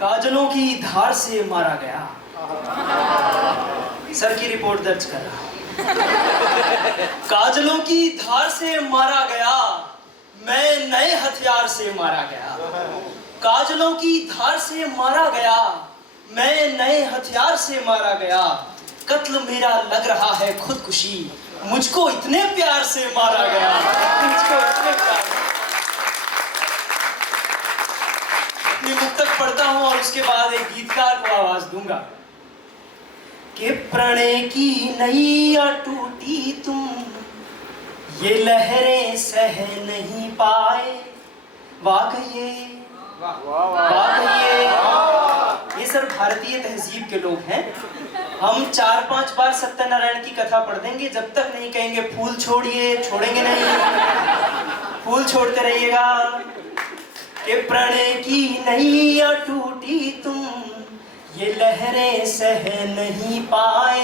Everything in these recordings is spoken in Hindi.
काजलों की धार से मारा गया। सर की रिपोर्ट दर्ज कर रहा। काजलों की धार से मारा गया, मैं नए हथियार से मारा गया। काजलों की धार से मारा गया, मैं नए हथियार से मारा गया। कत्ल मेरा लग रहा है खुदकुशी, मुझको इतने प्यार से मारा गया, मुझको इतने प्यार। अपनी मुक्तक पढ़ता हूं और उसके बाद एक गीतकार को आवाज दूंगा कि प्रणय की नैया टूटी तुम ये लहरें सह नहीं पाए। वाकई ये सब भारतीय तहजीब के लोग हैं। हम 4-5 बार सत्यनारायण की कथा पढ़ देंगे, जब तक नहीं कहेंगे फूल छोड़िए, छोड़ेंगे नहीं। फूल छोड़ते रहिएगा। कि प्रणय की नैया टूटी तुम ये लहरें सह नहीं पाए।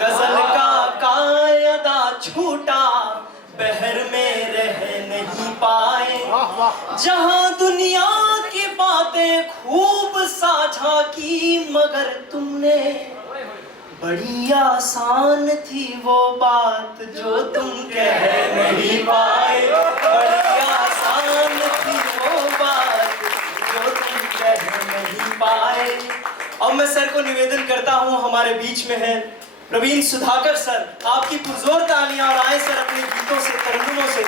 गजल का कायदा छूटा बहर में रह नहीं पाए। जहां दुनिया की बातें खूब साझा की, मगर तुमने बड़ी आसान थी वो बात जो तुम कह नहीं पाए। बड़ी आसान थी वो बात जो तुम कह नहीं पाए। अब मैं सर को निवेदन करता हूं, हमारे बीच में है प्रवीण सुधाकर सर। आपकी पुरजोर तालियां और आए सर अपने गीतों से, तरन्नुमों से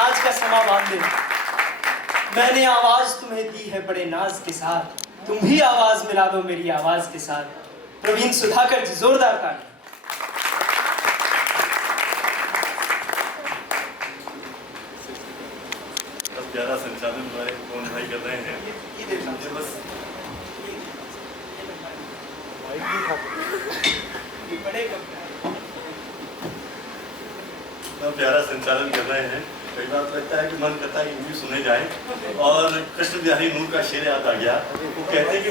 आज का समा बांध दे। मैंने आवाज तुम्हें दी है बड़े नाज के साथ, तुम भी आवाज मिला दो मेरी आवाज के साथ। प्रवीण सुधाकर जी, जोरदार ताली। अब 11 संचालन हमारे कौन भाई कर रहे हैं। ये बस प्यारा संचालन कर रहे हैं। कई बार लगता है कि मन करता है कि सुने जाए। और कृष्ण बिहारी नूर का शेर याद आ गया। वो कहते हैं कि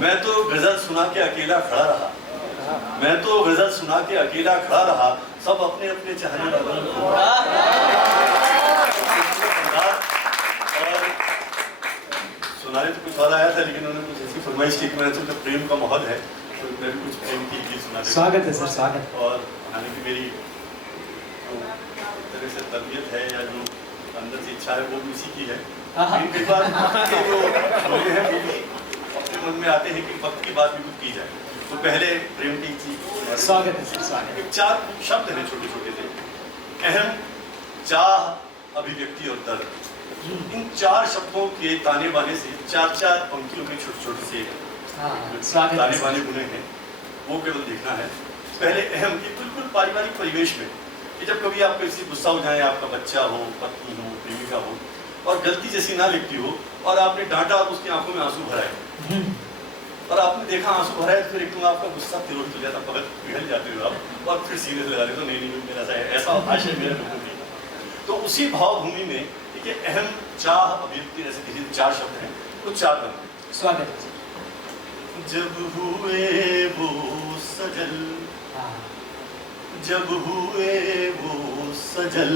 मैं तो गजल सुना के अकेला खड़ा रहा। मैं तो गजल सुना के अकेला खड़ा रहा, सब अपने अपने चाहने वालों को। और सुनाने तो कुछ और आया था, लेकिन उन्होंने कुछ ऐसी फरमाइश की कि मैंने सोचा प्रेम का माहौल है तो मैं भी कुछ प्रेम की गीत सुना। स्वागत है सर, स्वागत। और हालांकि मेरी तरह से तरबियत है या जो अंदर से इच्छा है वो भी इसी की है। कई बार जो हैं वो भी अपने मन में आते हैं कि वक्त की बात भी कुछ की जाए। तो पहले प्रेम की चीज। स्वागत है सर, स्वागत। 4 शब्द हैं छोटे छोटे से, अहम, चाह, अभिव्यक्ति और दर्द। इन 4 शब्दों के ताने बाने से 4-4 पंक्तियों में छोटे छोटे से ताने बाने बुने हैं, वो केवल देखना है। पहले अहम, कि बिल्कुल पारिवारिक परिवेश में कि जब कभी आपको किसी गुस्सा हो जाए, आपका बच्चा हो, पत्नी हो, प्रेमिका हो, और गलती जैसी ना लिखती हो और आपने डांटा और उसकी आंखों में आंसू भराए और आपने देखा आंसू भराए, तो फिर एकदम आपका गुस्सा तिरोड़ हो जाता, पगल पिघल जाते हो आप और फिर सीने से लगा देते हो, नहीं मेरा ऐसा आशय मेरा बिल्कुल नहीं। तो उसी भावभूमि में देखिए अहम, चाह, अभिव्यक्ति, ऐसे किसी 4 शब्द हैं, तो 4 बनते। स्वागत। जब हुए वो सजल, जब हुए वो सजल,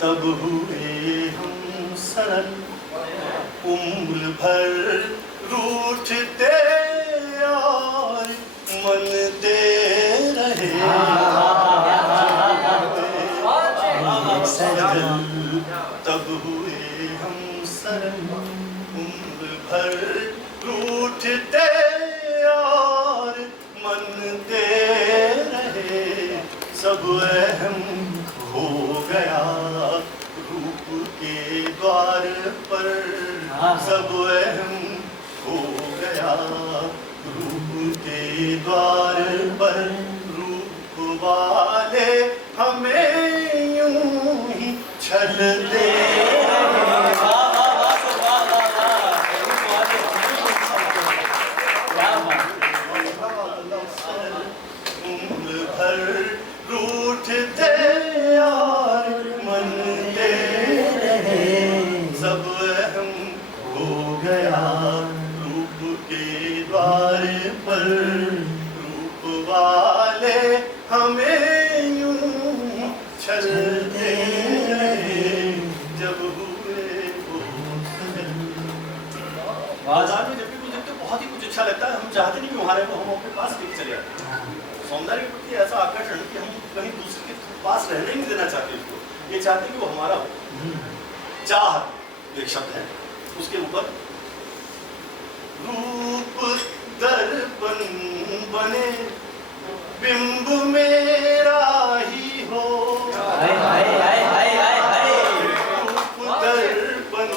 तब हुए हम सरल। उम्र भर रूठते और मनते रहे, सजल तब हुए हम सरल। उम्र भर रूठते और मनते रहे, सब अहम हो गया रूप के द्वार पर। सब अहम हो गया रूप के द्वार पर। रूप वाले हमें यूं ही छलते उम्र भर रूठते और मनते रहे, सब अहम हो गया रूप के द्वार पर। रूप वाले हमें यूं छलते रहे, जब बाजार में जब भी कुछ देखते हैं बहुत ही कुछ अच्छा लगता है, हम चाहते नहीं कि वहाँ रहे, हम अपने पास लेके चले आते हैं। सौंदर्य के प्रति ऐसा आकर्षण कि हम कहीं दूसरे के पास रहने ही नहीं देना चाहते उसको, ये चाहते हैं कि वो हमारा हो। चाह एक शब्द है, उसके ऊपर रूप दर्पण बने बिंब मेरा ही हो, हाय हाय हाय हाय हाय हाय, रूप दर्पण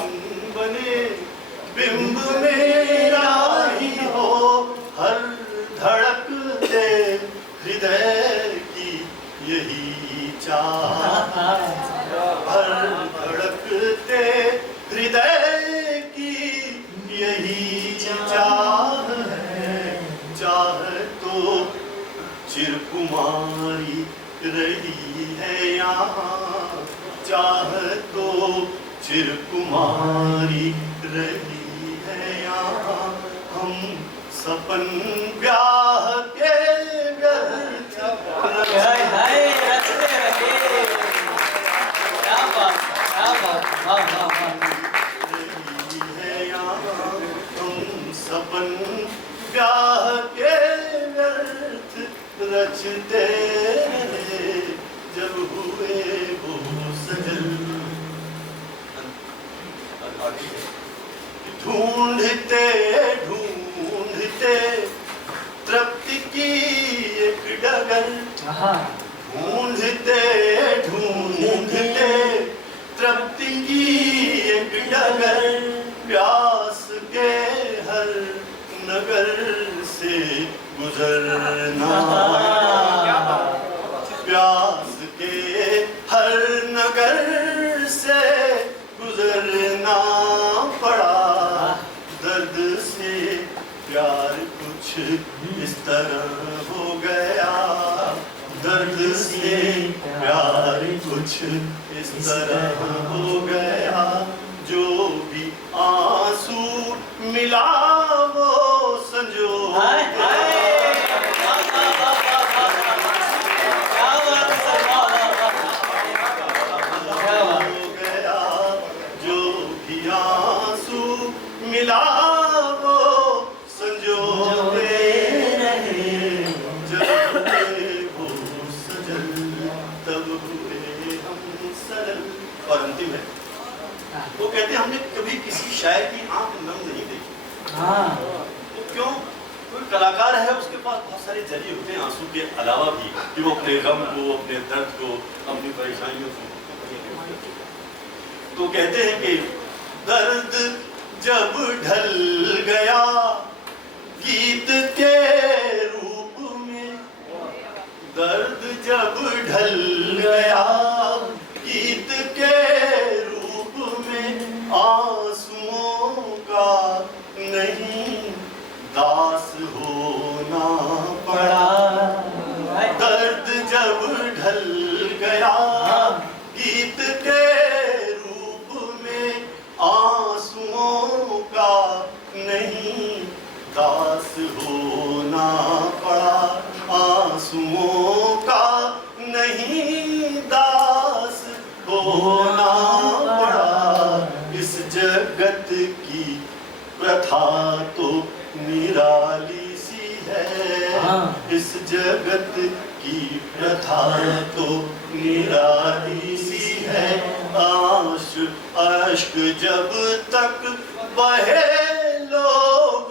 बने बिंब मेरा ही हो, हर धड़कते हृदय की यही चाह, हर धड़कते हृदय की यही चाह है, चाह तो चिरकुमारी रही है यहाँ, चाह तो चिरकुमारी रही है यहाँ, हम सपन ब्याह के व्यर्थ हाय हाय रचते रहे, क्या बात, क्या बात, वाह वाह वाह। रही है यहाँ, हम सपन ब्याह के व्यर्थ रचते रहे, जब हुए वो सजल। ढूंढते ढूंढते तृप्ति की एक डगर, ढूंढते ढूंढते तृप्ति की एक डगर, प्यास के हर नगर से गुजरना, प्यास के हर नगर से गुजरना पड़ा, दर्द से प्यार कुछ इस तरह हो गया, दर्द से प्यार कुछ इस तरह हो गया, जो भी आंसू मिला वो संजो गया, जो भी आंसू मिला वो संजोते रहे, जब हुए वो सजल तब हुए हम सरल। और अंतिम है, वो कहते हैं हमने कभी किसी शायर की आंख नम नहीं देखी। तो क्यों? कोई कलाकार है उसके पास बहुत सारे जरिए होते हैं आंसू के अलावा भी, कि वो अपने गम को, अपने दर्द को, अपनी परेशानियों को। तो कहते हैं कि दर्द जब ढल गया गीत के रूप में, दर्द जब ढल गया गीत के रूप में, आंसुओं का नहीं दास होना पड़ा, दर्द जब ढल गया गीत के रूप में, आंसुओं का नहीं दास होना पड़ा, आंसुओं का नहीं दास होना पड़ा। इस जगत की प्रथा तो निराली सी है, इस जगत की प्रथा तो निराली सी है, अश्क जब तक बहे लोग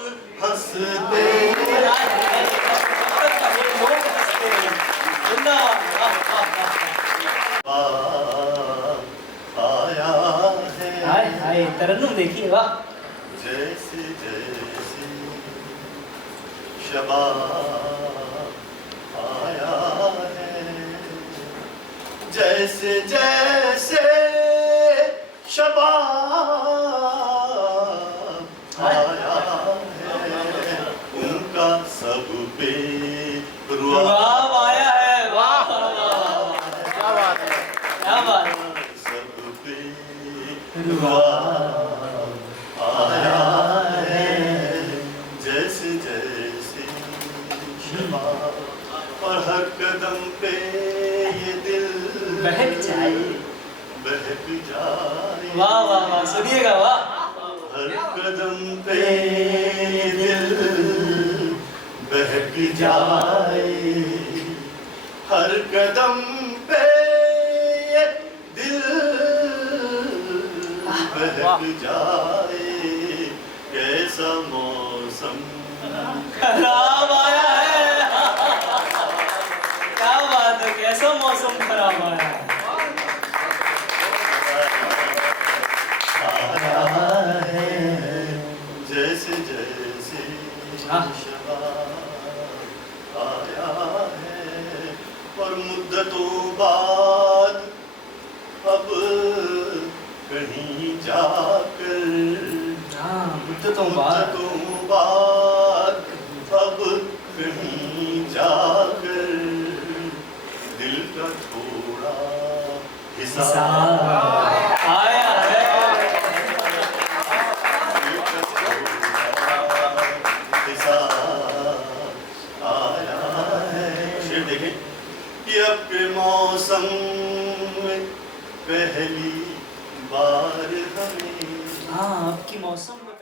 हंसते आया है, हाय हाय तरन्नुम देखिए, वाह। जैसे जैसे शबाब आया है, जैसे जैसे शबाब आया है, उनका सब पे रुआब आया है, वाह क्या बात है, क्या बात है। सब पे रुआब आया है, जैसे जैसे शबाब, और हर कदम पे ये दिल बहक जाए, बहक कदम पे दिल बहक जाए, हर कदम पे दिल बहक जाए, कैसा मौसम खराब आया है। क्या बात है, कैसा मौसम खराब आया है। जैसे जैसे आया है, और मुद्दतों बाद अब कहीं जाकर, मुद्दतों बाद अब कहीं जाकर दिल का थोड़ा हिस्सा आया है। कि अब के मौसम में पहली बार हमें, हाँ, अब की मौसम में